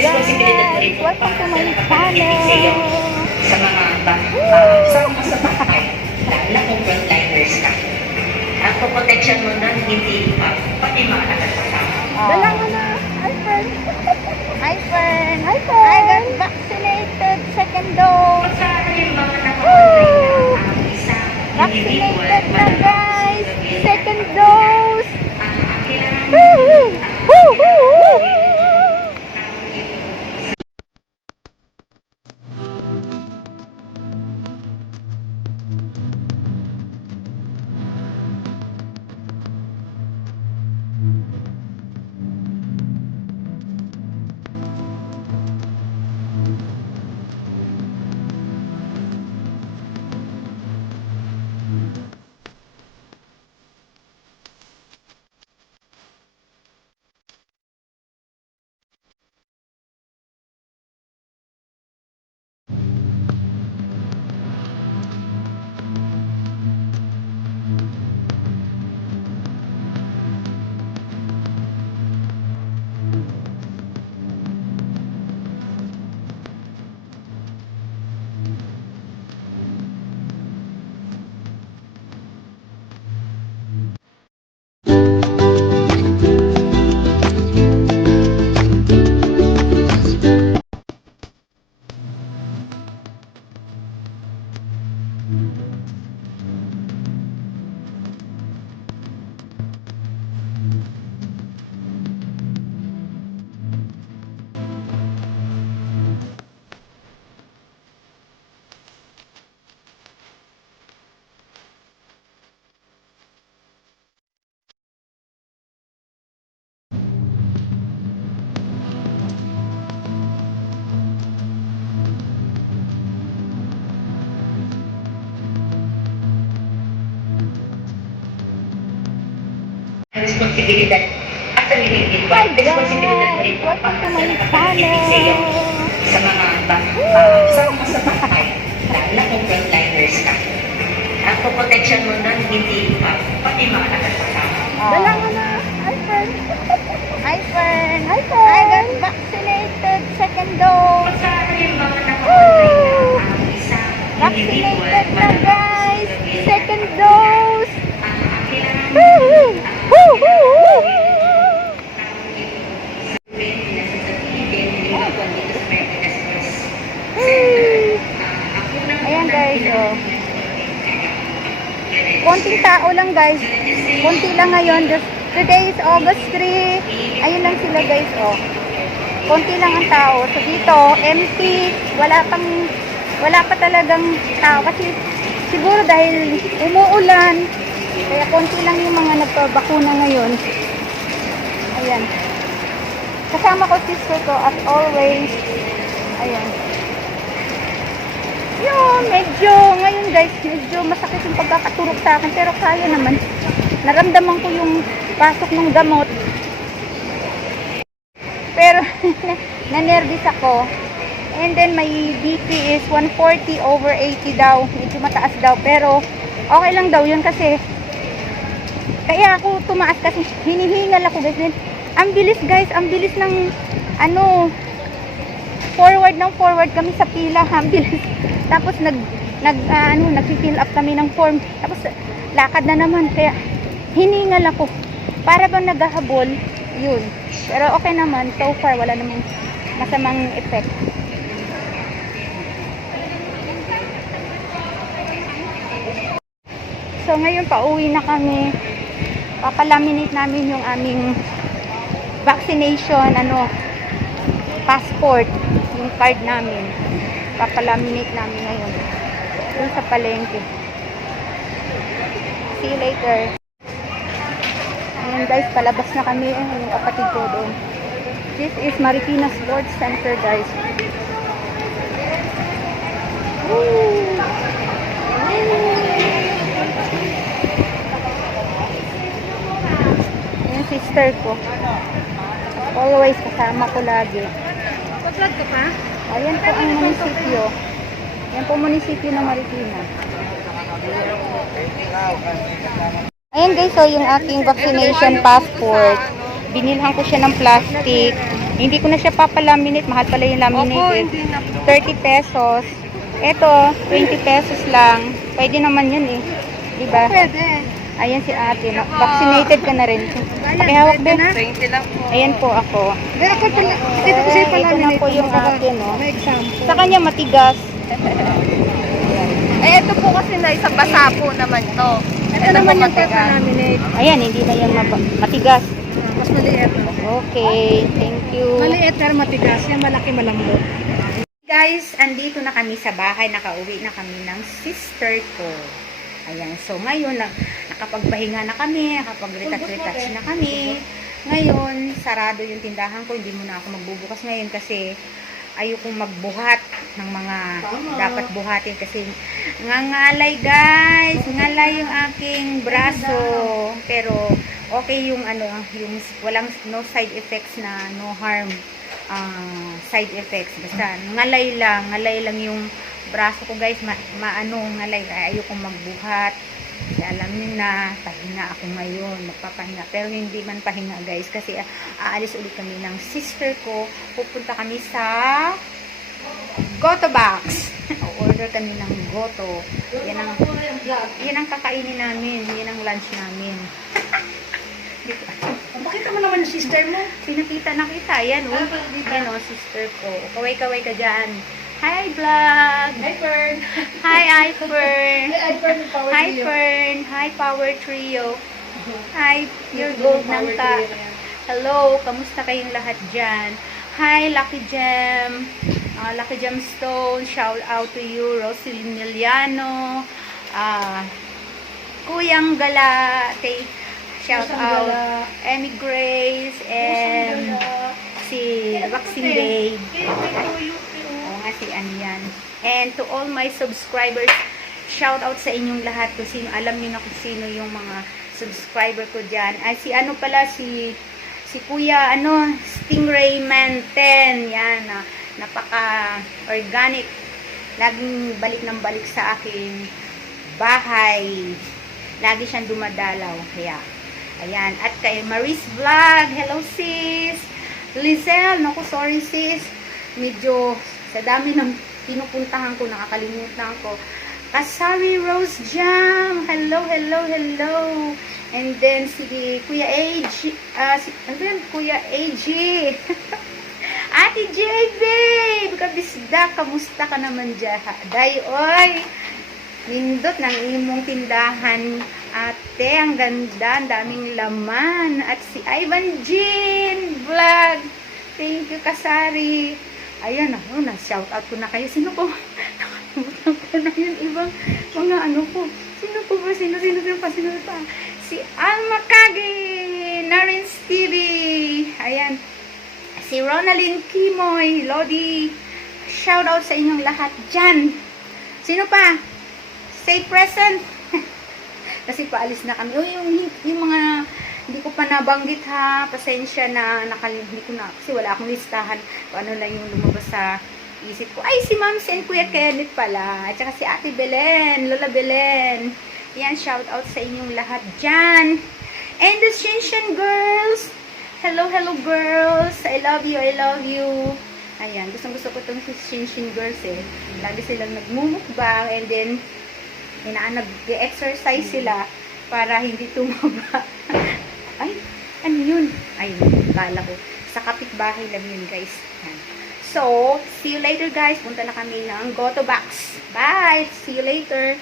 guys! Welcome to my channel! Sa mga sa bahay, lalo na kung frontliners ka. Ang protection mo nun, hindi pati mga nakasasama. Dala mo na! Hi, friend! Hi, friend! Hi, friend! I got vaccinated second dose! Sa yung mga naka-online na ang isang Vaccinated individual, na, guys! Second dose! ang kailangan Woo! Woo! Woo! responsibilidad as an individual. Responsibilidad mo rin Welcome to my channel! sa mga sa bahay, lalo na kung frontliners ka. Ang protection mo nun, hindi pati mga nakasasama. Dala mo na! Hi, friend! Hi, friend! Hi, friend! I got vaccinated second dose! Sa yung mga naka-online na ang isang individual, Vaccinated na, guys! Second dose! ang kailangan Woo! Woo! Woo! Ayan, guys, oh. Konting tao lang, guys. Konti lang ngayon. Today is August 3. Ayun lang sila, guys, oh. Konti lang ang tao. So dito, empty. Wala pa talagang tao kasi siguro dahil umuulan. Kaya konti lang yung mga nagpabakuna ngayon. Ayan. Kasama ko sister ko as always. Ayan. Yun, ngayon guys, medyo masakit yung pagkakaturok sa akin. Pero kaya naman. Naramdaman ko yung pasok ng gamot. Pero, nanervous ako. And then, my BP is 140/80 daw. Medyo mataas daw. Pero, okay lang daw yun kasi kaya ako tumaas kasi hinihingal ako guys. Then, ang bilis guys, ang bilis ng forward kami sa pila, ang bilis. Tapos nag-fill up kami ng form. Tapos lakad na naman kaya hiningal ako. Para bang naghahabol, yun. Pero okay naman, so far wala namang masamang effect. So ngayon pauwi na kami. Papalaminate namin yung aming vaccination passport, yung card namin. Papalaminate namin ngayon dun sa palengke. See you later. Ayan guys, palabas na kami yung kapatid ko doon. This is Marikina Sports Center, guys. Woo! Yung sister ko. Always kasama ko lagi. Pag-vlog ka pa? Ayan po ang munisipyo. Ayan po munisipyo ng Marikina. Ayan guys, so yung aking vaccination passport. Binilhan ko siya ng plastic. Hindi ko na siya papalaminate. Mahal pala yung laminate. Opo, eh. hindi na po. 30 pesos. Ito, 20 pesos lang. Pwede naman yun eh. Diba? Pwede. Ayan si ate. Vaccinated ka na rin. Pakihawak be. 20 lang po. Ayan po ako. Hindi ako pala. Dito kasi Ito pala na po yung akin, no? May example. Sa kanya matigas. Eh, ito po kasi na isang basa po naman to. Ito naman yung pagka-laminate. Ayan, hindi na yung matigas. Mas maliit. Okay, thank you. Maliit pero matigas. Yan malaki malambot. Guys, andito na kami sa bahay. Nakauwi na kami ng sister ko. Ayan, so ngayon, nakapagpahinga na kami, nakapag-retouch na kami. Ngayon, sarado yung tindahan ko. Hindi muna ako magbubukas ngayon kasi ayokong magbuhat ng mga dapat buhatin kasi ngangalay guys, ngalay yung aking braso. Pero okay yung yung walang no side effects na no harm side effects. Basta ngalay lang yung braso ko guys, ngalay, ayokong magbuhat. Kaya alam niyo na, pahinga ako ngayon, magpapahinga. Pero hindi man pahinga guys, kasi aalis ulit kami ng sister ko. Pupunta kami sa Goto Box. Order kami ng Goto. Yan ang kakainin namin. Yan ang lunch namin. Bakit mo naman yung sister mo? Nakita. Yan o. Yan o, sister ko. Kaway-kaway ka dyan. Hi, vlog! Hi, Fern. Hi, Fern! Hi, Fern. Power Hi, Trio. Fern! Hi, Power Trio! Hi, your Power gold ng Trio ka. na yan. Hello, kamusta kayong lahat dyan? Hi, Lucky Gem! Lucky Gem Stone, shout out to you. Roselyn Miliano. Kuyang Galate, shout out. Emmy Grace and si Waxing Babe. Oo nga si Anyan. And to all my subscribers, shout out sa inyong lahat. Kung sino, alam niyo na kung sino yung mga subscriber ko dyan. Ay, si ano pala, si Kuya, Stingray Man 10. Yan, napaka-organic. Laging balik ng balik sa aking bahay. Lagi siyang dumadalaw. Kaya, ayan. At kay Maris Vlog. Hello, sis. Lizelle, naku, sorry, sis. Medyo, sa dami ng pinupuntahan ko, nakakalimutan ko. Kasari Rose Jam. Hello. And then, si Kuya AG. Kuya AG. Ate J, babe. Kabisda, kamusta ka naman dyan? Day, oy. Nindot ng imong tindahan. Ate, ang ganda. Ang daming laman. At si Ivan Jean Vlog. Thank you, Kasari. Ayan, na-shout out ko na kayo. Sino po? Nakalimutan ko na yun. Ibang mga po. Sino po ba? Sino pa? Si Alma Kagi. Narins TV. Ayan. Si Ronaldin Kimoy. Lodi. Shout out sa inyong lahat dyan. Sino pa? Say present. Kasi paalis na kami. Yung mga hindi ko pa nabanggit ha. Pasensya na hindi ko na. Kasi wala akong listahan. Kung ano lang yung lumabas sa isip ko. Ay, si Ma'am and Kuya Kenneth pala. At saka si Ate Belen. Lola Belen. Yan, shout out sa inyong lahat dyan. And the Shinshan girls. Hello girls. I love you. Ayan, gusto ko itong Shinshin girls eh. Lagi silang nagmumukbang and then nag-exercise sila para hindi tumaba. Ay, ano yun? Ay, kala ko. Sa kapitbahay lang yun, guys. Yan. So, see you later, guys. Punta na kami ng Goto Box. Bye! See you later.